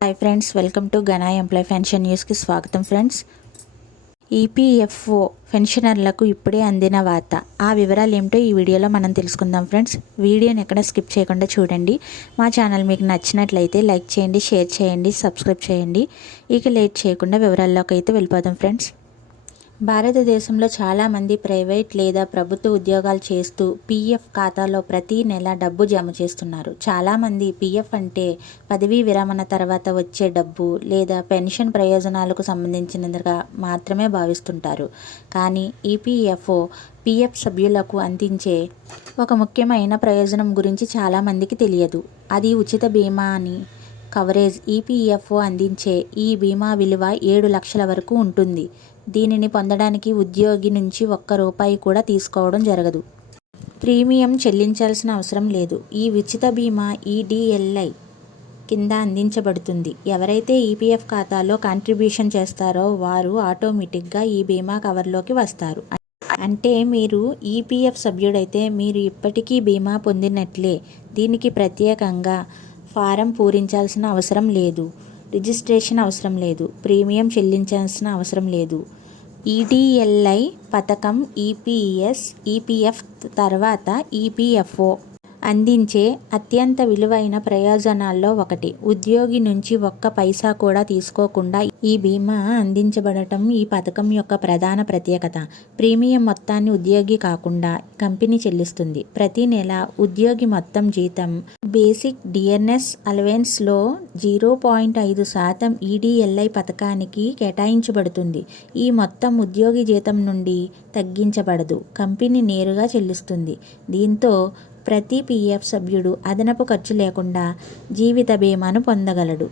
Hi friends welcome to గనా employee pension న్యూస్కి స్వాగతం ఫ్రెండ్స్ ఈపీఎఫ్ఓ పెన్షనర్లకు ఇప్పుడే అందిన వార్త. ఆ వివరాలు ఏమిటో ఈ వీడియోలో మనం తెలుసుకుందాం ఫ్రెండ్స్ వీడియోని ఎక్కడ స్కిప్ చేయకుండా చూడండి. మా ఛానల్ మీకు నచ్చినట్లయితే లైక్ చేయండి షేర్ చేయండి సబ్స్క్రైబ్ చేయండి. ఇక లేట్ చేయకుండా వివరాల్లోకి అయితే వెళ్ళిపోదాం ఫ్రెండ్స్ భారతదేశంలో చాలామంది ప్రైవేట్ లేదా ప్రభుత్వ ఉద్యోగాలు చేస్తూ పీఎఫ్ ఖాతాలో ప్రతి నెల డబ్బు జమ చేస్తున్నారు. చాలామంది పీఎఫ్ అంటే పదవీ విరమణ తర్వాత వచ్చే డబ్బు లేదా పెన్షన్ ప్రయోజనాలకు సంబంధించినదిగా మాత్రమే భావిస్తుంటారు. కానీ ఈపీఎఫ్ఓ పీఎఫ్ సభ్యులకు అందించే ఒక ముఖ్యమైన ప్రయోజనం గురించి చాలామందికి తెలియదు. అది ఉచిత బీమా అని కవరేజ్ ఈపీఎఫ్ఓ అందించే ఈ బీమా విలువ ఏడు లక్షల వరకు ఉంటుంది. దీనిని పొందడానికి ఉద్యోగి నుంచి ఒక్క రూపాయి కూడా తీసుకోవడం జరగదు. ప్రీమియం చెల్లించాల్సిన అవసరం లేదు. ఈ ఉచిత బీమా ఈడిఎల్ఐ కింద అందించబడుతుంది. ఎవరైతే ఈపీఎఫ్ ఖాతాలో కాంట్రిబ్యూషన్ చేస్తారో వారు ఆటోమేటిక్గా ఈ బీమా కవర్లోకి వస్తారు. అంటే మీరు ఈపీఎఫ్ సభ్యుడైతే మీరు ఇప్పటికీ బీమా పొందినట్లే. దీనికి ప్రత్యేకంగా ఫారం పూరించాల్సిన అవసరం లేదు. రిజిస్ట్రేషన్ అవసరం లేదు. ప్రీమియం చెల్లించాల్సిన అవసరం లేదు. ఈడిఎల్ఐ పథకం ఈపీఎస్ ఈపీఎఫ్ తర్వాత ఈపీఎఫ్ఓ అందించే అత్యంత విలువైన ప్రయోజనాల్లో ఒకటి. ఉద్యోగి నుంచి ఒక్క పైసా కూడా తీసుకోకుండా ఈ బీమా అందించబడటం ఈ పథకం యొక్క ప్రధాన ప్రత్యేకత. ప్రీమియం మొత్తాన్ని ఉద్యోగి కాకుండా కంపెనీ చెల్లిస్తుంది. ప్రతి నెల ఉద్యోగి మొత్తం జీతం బేసిక్ డిఎన్ఎస్ అలవెన్స్లో జీరో పాయింట్ ఐదు శాతం ఈడీఎల్ఐ పథకానికి కేటాయించబడుతుంది. ఈ మొత్తం ఉద్యోగి జీతం నుండి తగ్గించబడదు. కంపెనీ నేరుగా చెల్లిస్తుంది. దీంతో ప్రతి పీఎఫ్ సభ్యుడు అదనపు ఖర్చు లేకుండా జీవిత బీమాను పొందగలడు.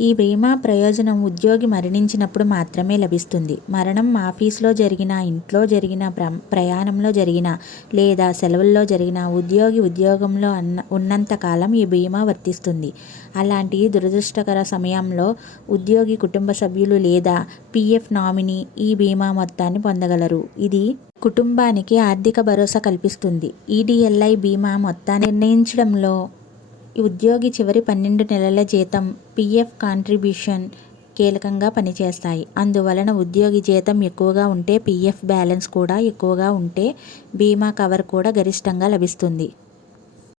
ఈ బీమా ప్రయోజనం ఉద్యోగి మరణించినప్పుడు మాత్రమే లభిస్తుంది. మరణం ఆఫీస్లో జరిగిన ఇంట్లో జరిగిన ప్ర ప్రయాణంలో జరిగిన లేదా సెలవుల్లో జరిగిన ఉద్యోగి ఉద్యోగంలో అన్న ఉన్నంతకాలం ఈ బీమా వర్తిస్తుంది. అలాంటి దురదృష్టకర సమయంలో ఉద్యోగి కుటుంబ సభ్యులు లేదా పీఎఫ్ నామినీ ఈ బీమా మొత్తాన్ని పొందగలరు. ఇది కుటుంబానికి ఆర్థిక భరోసా కల్పిస్తుంది. ఈడిఎల్ఐ బీమా మొత్తాన్ని నిర్ణయించడంలో ఉద్యోగి చివరి పన్నెండు నెలల జీతం పీఎఫ్ కాంట్రిబ్యూషన్ కీలకంగా పనిచేస్తాయి. అందువలన ఉద్యోగి జీతం ఎక్కువగా ఉంటే పీఎఫ్ బ్యాలెన్స్ కూడా ఎక్కువగా ఉంటే బీమా కవర్ కూడా గరిష్టంగా లభిస్తుంది.